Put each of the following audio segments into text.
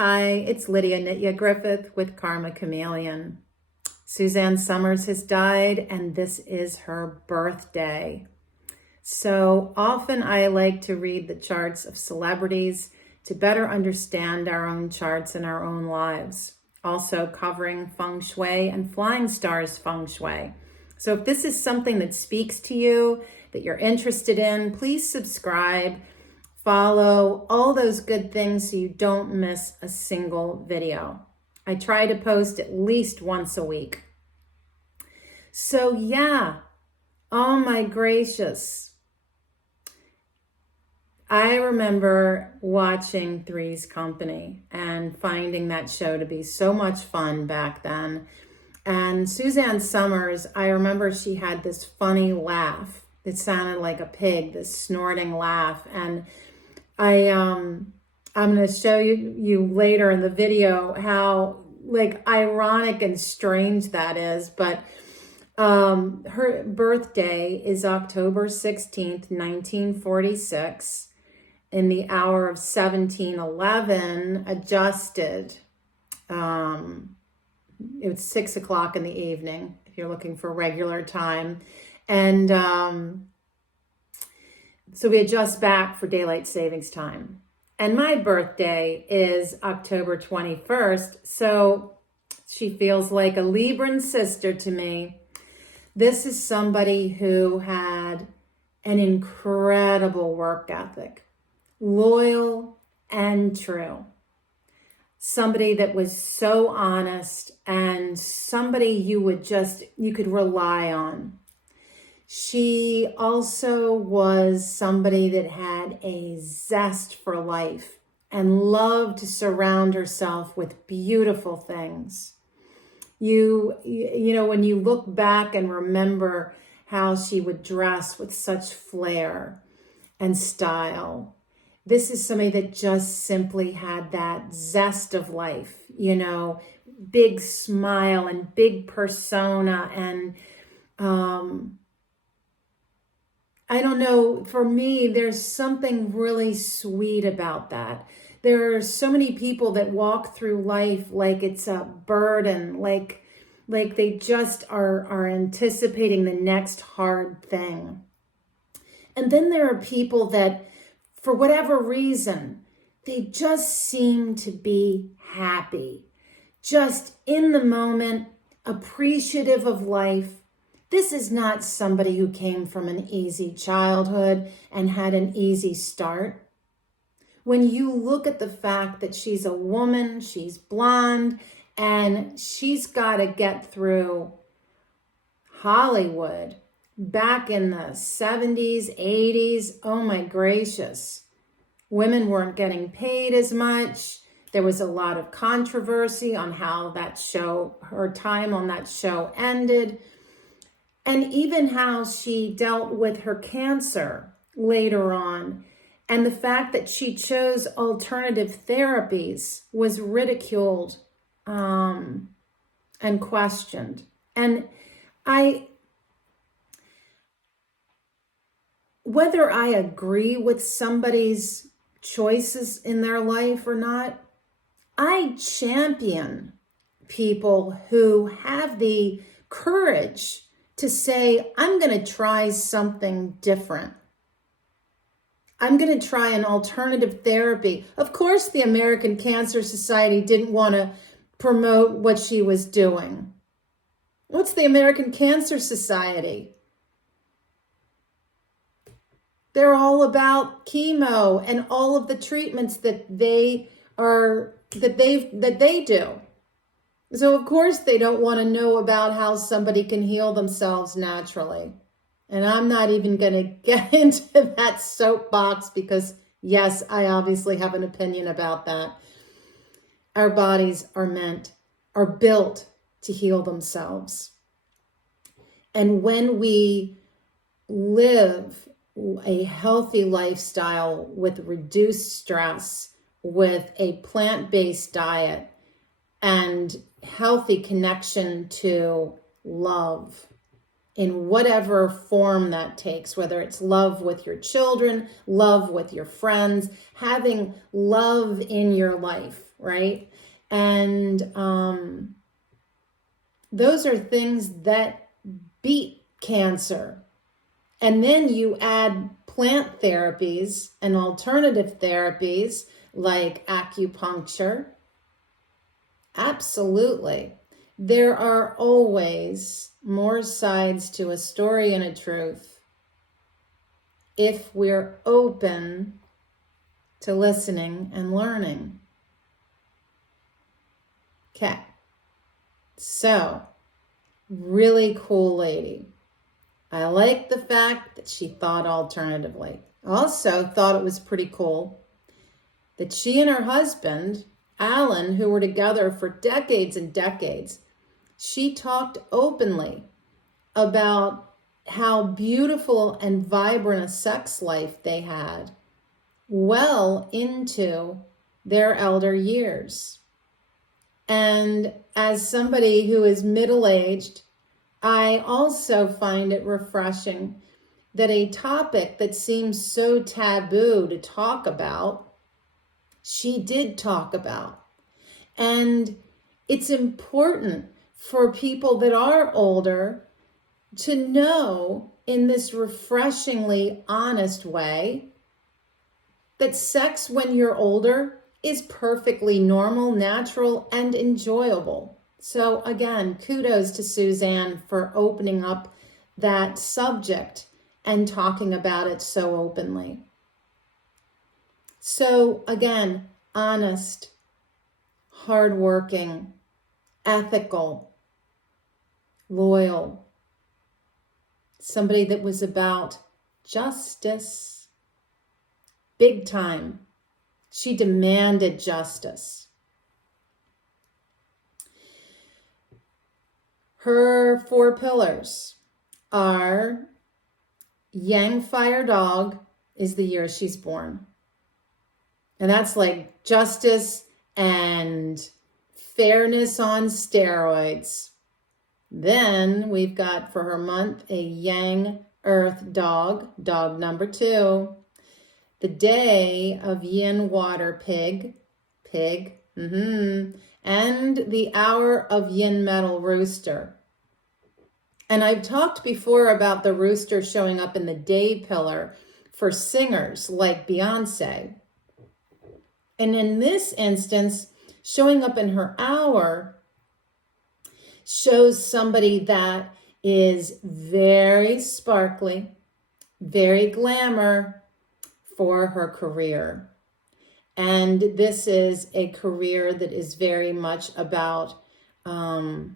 Hi, it's Lydia Nitya Griffith with Karma Chameleon. Suzanne Somers has died, and this is her birthday. So often I like to read the charts of celebrities to better understand our own charts and our own lives. Also covering feng shui and flying stars feng shui. So if this is something that speaks to you, that you're interested in, please subscribe. Follow all those good things so you don't miss a single video. I try to post at least once a week. So yeah, oh my gracious. I remember watching Three's Company and finding that show to be so much fun back then. And Suzanne Somers, I remember she had this funny laugh. It sounded like a pig, this snorting laugh. And I'm going to show you later in the video how ironic and strange that is. But her birthday is October 16th, 1946 in the hour of 1711 adjusted. It was 6 o'clock in the evening if you're looking for regular time. And so we adjust back for daylight savings time. And my birthday is October 21st. So she feels like a Libran sister to me. This is somebody who had an incredible work ethic, loyal and true. Somebody that was so honest and somebody you could rely on. She also was somebody that had a zest for life and loved to surround herself with beautiful things. You know, when you look back and remember how she would dress with such flair and style, this is somebody that just simply had that zest of life, you know, big smile and big persona. And I don't know, for me, there's something really sweet about that. There are so many people that walk through life like it's a burden, like they just are anticipating the next hard thing. And then there are people that, for whatever reason, they just seem to be happy, just in the moment, appreciative of life. This is not somebody who came from an easy childhood and had an easy start. When you look at the fact that she's a woman, she's blonde, and she's got to get through Hollywood back in the 70s, 80s, oh my gracious. Women weren't getting paid as much. There was a lot of controversy on how that show, her time on that show ended. And even how she dealt with her cancer later on. And the fact that she chose alternative therapies was ridiculed and questioned. And whether I agree with somebody's choices in their life or not, I champion people who have the courage to say, I'm going to try something different. I'm going to try an alternative therapy. Of course, the American Cancer Society didn't want to promote what she was doing. What's the American Cancer Society? They're all about chemo and all of the treatments that they do. So of course they don't want to know about how somebody can heal themselves naturally. And I'm not even going to get into that soapbox because yes, I obviously have an opinion about that. Our bodies are built to heal themselves. And when we live a healthy lifestyle with reduced stress, with a plant-based diet, and healthy connection to love in whatever form that takes, whether it's love with your children, love with your friends, having love in your life, right? And those are things that beat cancer. And then you add plant therapies and alternative therapies like acupuncture. Absolutely. There are always more sides to a story and a truth if we're open to listening and learning. Okay. So, really cool lady. I like the fact that she thought alternatively. Also thought it was pretty cool that she and her husband, Alan, who were together for decades and decades, she talked openly about how beautiful and vibrant a sex life they had well into their elder years. And as somebody who is middle-aged, I also find it refreshing that a topic that seems so taboo to talk about, she did talk about. And it's important for people that are older to know in this refreshingly honest way that sex when you're older is perfectly normal, natural, and enjoyable. So again, kudos to Suzanne for opening up that subject and talking about it so openly. So again, honest, hardworking, ethical, loyal, somebody that was about justice, big time. She demanded justice. Her 4 pillars are Yang Fire Dog is the year she's born. And that's like justice and fairness on steroids. Then we've got for her month a Yang Earth Dog, dog number 2. The day of Yin Water Pig, and the hour of Yin Metal Rooster. And I've talked before about the rooster showing up in the day pillar for singers like Beyonce. And in this instance, showing up in her hour shows somebody that is very sparkly, very glamour for her career. And this is a career that is very much about, I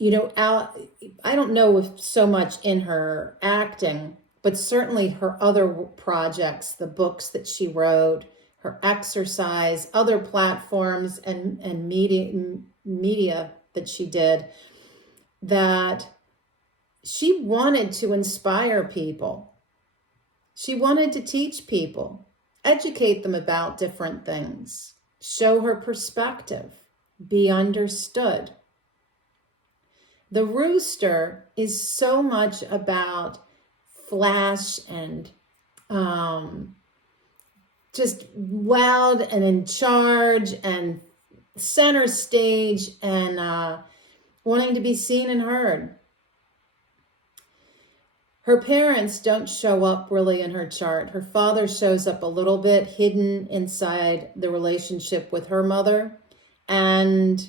don't know if so much in her acting, but certainly her other projects, the books that she wrote, her exercise, other platforms and media that she did, that she wanted to inspire people. She wanted to teach people, educate them about different things, show her perspective, be understood. The rooster is so much about flash and just loud and in charge and center stage and wanting to be seen and heard. Her parents don't show up really in her chart. Her father shows up a little bit hidden inside the relationship with her mother, and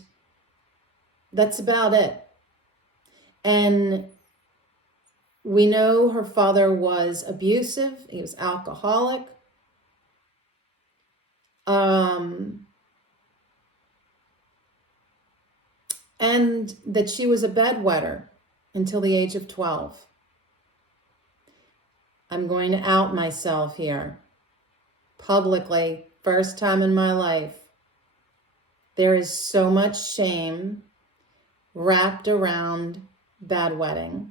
that's about it. And we know her father was abusive. He was alcoholic. And that she was a bedwetter until the age of 12. I'm going to out myself here publicly, first time in my life. There is so much shame wrapped around bedwetting,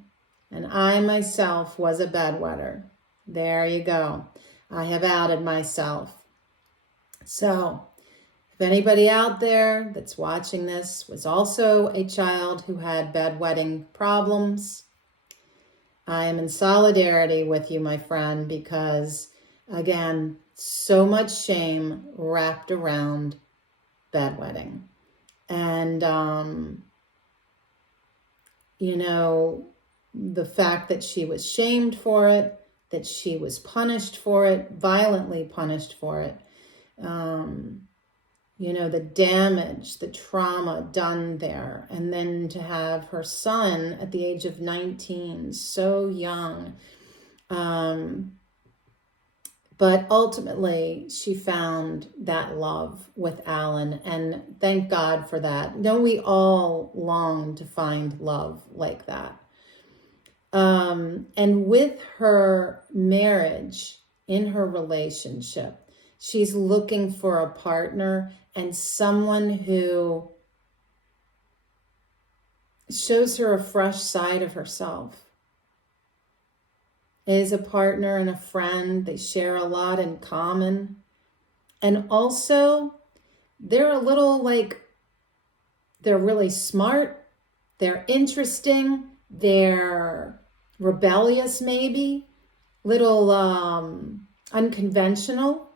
and I myself was a bedwetter. There you go. I have outed myself. So, If anybody out there that's watching this was also a child who had bedwetting problems, I am in solidarity with you, my friend, because, again, so much shame wrapped around bedwetting. And, the fact that she was shamed for it, that she was punished for it, violently punished for it, the damage, the trauma done there. And then to have her son at the age of 19, so young. But ultimately, she found that love with Alan, and thank God for that. Don't we all long to find love like that? And with her marriage, in her relationship, she's looking for a partner and someone who shows her a fresh side of herself. Is a partner and a friend. They share a lot in common. And also, they're they're really smart. They're interesting. They're rebellious, maybe. Little unconventional.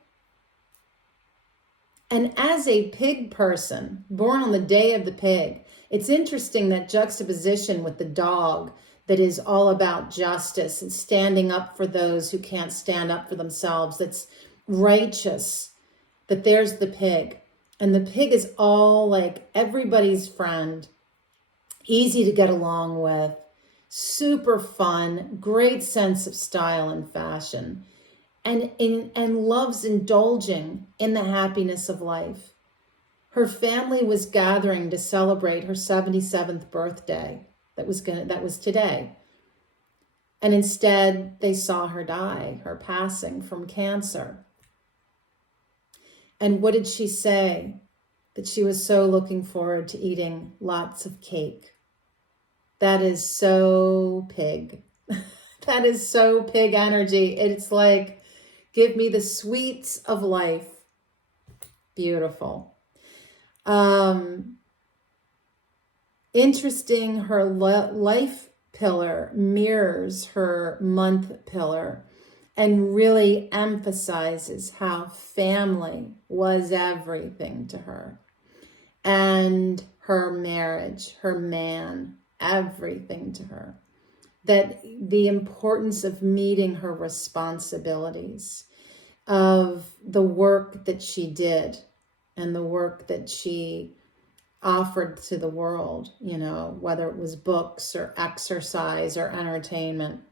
And as a pig person, born on the day of the pig, it's interesting that juxtaposition with the dog that is all about justice and standing up for those who can't stand up for themselves, that's righteous, that there's the pig. And the pig is all like everybody's friend, easy to get along with, super fun, great sense of style and fashion. And loves indulging in the happiness of life. Her family was gathering to celebrate her 77th birthday. That was today. And instead, they saw her die, her passing from cancer. And what did she say? That she was so looking forward to eating lots of cake. That is so pig. That is so pig energy. It's like, give me the sweets of life. Beautiful. Interesting, her life pillar mirrors her month pillar and really emphasizes how family was everything to her. And her marriage, her man, everything to her. That the importance of meeting her responsibilities, of the work that she did and the work that she offered to the world, whether it was books or exercise or entertainment.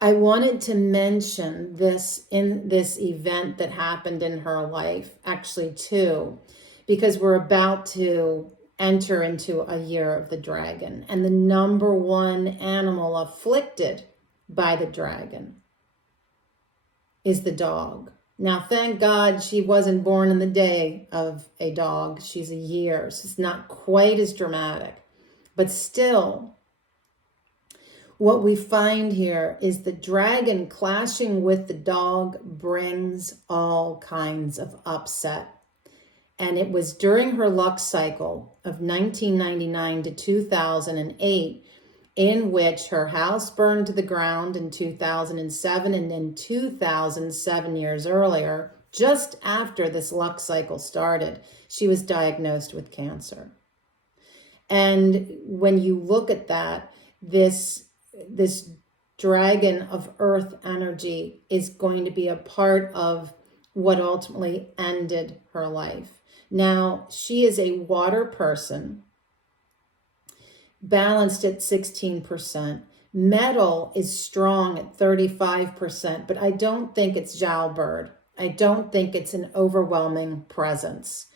I wanted to mention this in this event that happened in her life, actually too, because we're about to enter into a year of the dragon, and the number one animal afflicted by the dragon is the dog. Now, thank God she wasn't born in the day of a dog. She's a year, so it's not quite as dramatic. But still, what we find here is the dragon clashing with the dog brings all kinds of upset. And it was during her luck cycle of 1999 to 2008 in which her house burned to the ground in 2007, and in 2007 years earlier, just after this luck cycle started, she was diagnosed with cancer. And when you look at that, this dragon of earth energy is going to be a part of what ultimately ended her life. Now, she is a water person, balanced at 16%. Metal is strong at 35%, but I don't think it's Jalbird. I don't think it's an overwhelming presence.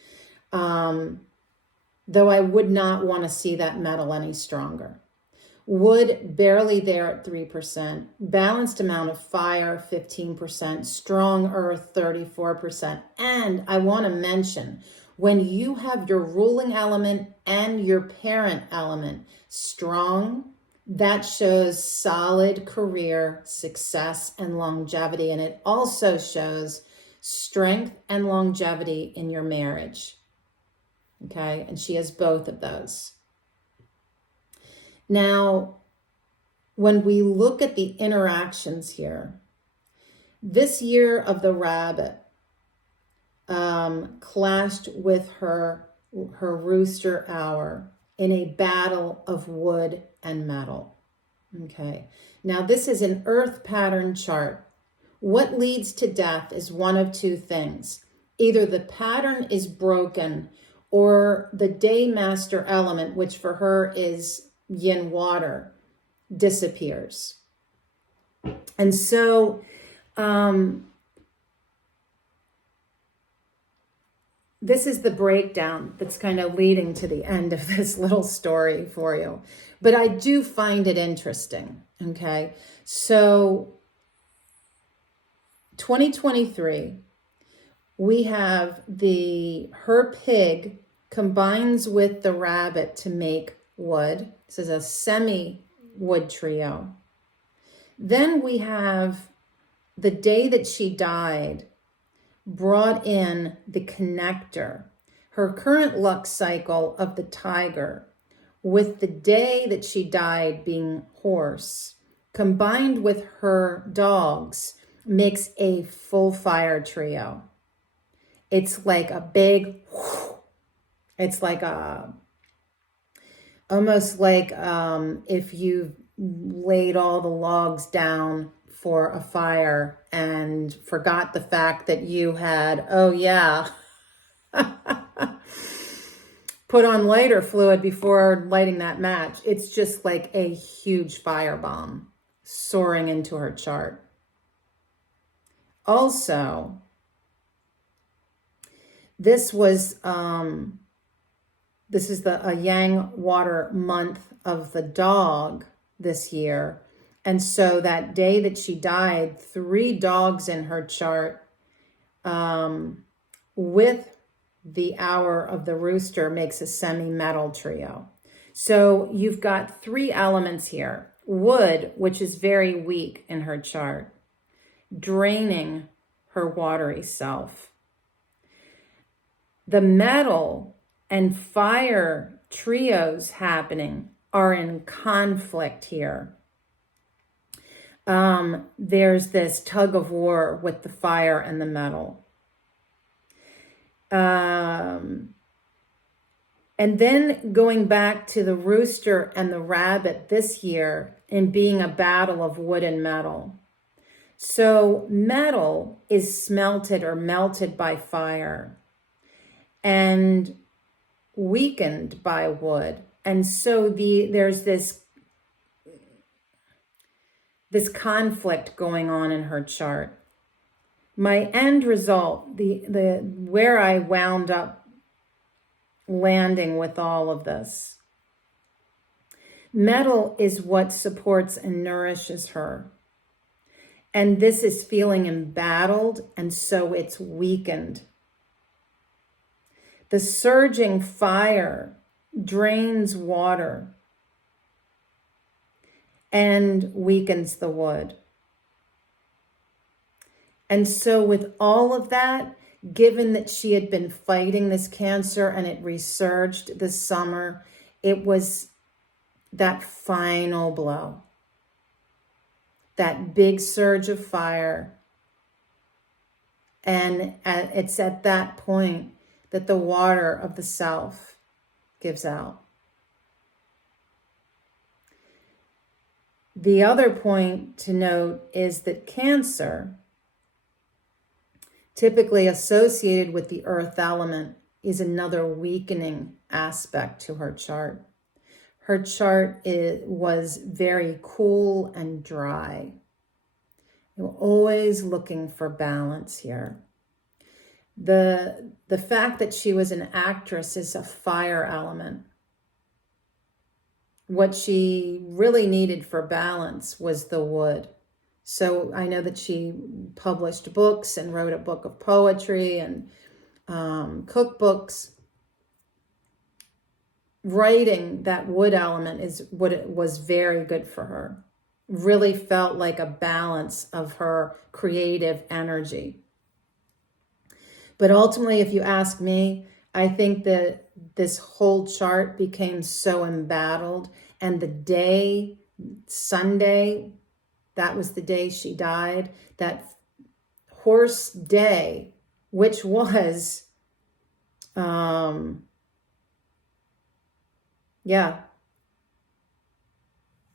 Though I would not want to see that metal any stronger. Wood, barely there at 3%. Balanced amount of fire, 15%. Strong earth, 34%. And I want to mention, when you have your ruling element and your parent element strong, that shows solid career success and longevity. And it also shows strength and longevity in your marriage. Okay, and she has both of those. Now, when we look at the interactions here, this year of the rabbit clashed with her rooster hour in a battle of wood and metal. Okay, now this is an earth pattern chart. What leads to death is one of two things. Either the pattern is broken or the day master element, which for her is yin water, disappears. And so this is the breakdown that's kind of leading to the end of this little story for you. But I do find it interesting, okay? So 2023, we have her pig combines with the rabbit to make wood. This is a semi-wood trio. Then we have the day that she died brought in the connector, her current luck cycle of the tiger, with the day that she died being horse, combined with her dogs, makes a full fire trio. It's like a big, it's like almost like if you laid all the logs down for a fire and forgot the fact that you had, put on lighter fluid before lighting that match. It's just like a huge firebomb soaring into her chart. Also, this is a yang water month of the dog this year. And so that day that she died, 3 dogs in her chart with the hour of the rooster makes a semi-metal trio. So you've got 3 elements here. Wood, which is very weak in her chart, draining her watery self. The metal and fire trios happening are in conflict here. There's this tug of war with the fire and the metal. And then going back to the rooster and the rabbit this year and being a battle of wood and metal. So metal is smelted or melted by fire and weakened by wood. And so there's this conflict going on in her chart. My end result, where I wound up landing with all of this, metal is what supports and nourishes her. And this is feeling embattled, and so it's weakened. The surging fire drains water and weakens the wood. And so with all of that, given that she had been fighting this cancer and it resurged this summer, it was that final blow, that big surge of fire. And it's at that point that the water of the self gives out. The other point to note is that Cancer, typically associated with the earth element, is another weakening aspect to her chart. Her chart was very cool and dry. You're always looking for balance here. The fact that she was an actress is a fire element. What she really needed for balance was the wood. So I know that she published books and wrote a book of poetry and cookbooks. Writing that wood element is what it was very good for her. Really felt like a balance of her creative energy. But ultimately, if you ask me, I think that this whole chart became so embattled. And the day, Sunday, that was the day she died, that horse day, which was, yeah,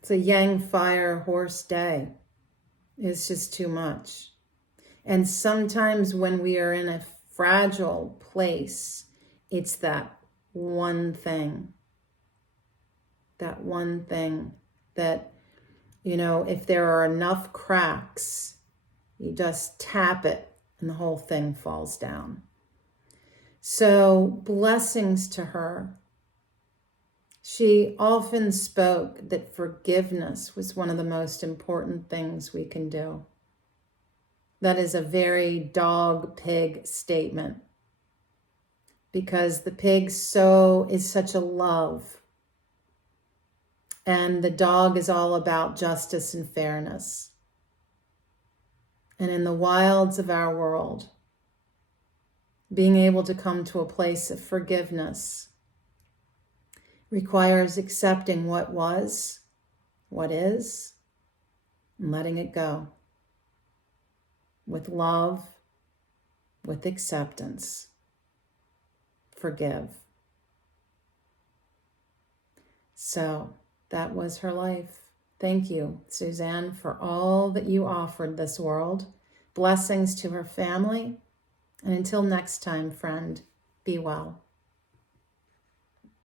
it's a yang fire horse day. It's just too much. And sometimes when we are in a fragile place, it's that one thing that, if there are enough cracks, you just tap it and the whole thing falls down. So blessings to her. She often spoke that forgiveness was one of the most important things we can do. That is a very dog-pig statement, because the pig is such a love, and the dog is all about justice and fairness. And in the wilds of our world, being able to come to a place of forgiveness requires accepting what was, what is, and letting it go with love, with acceptance. Forgive. So that was her life. Thank you, Suzanne, for all that you offered this world. Blessings to her family. And until next time, friend, be well.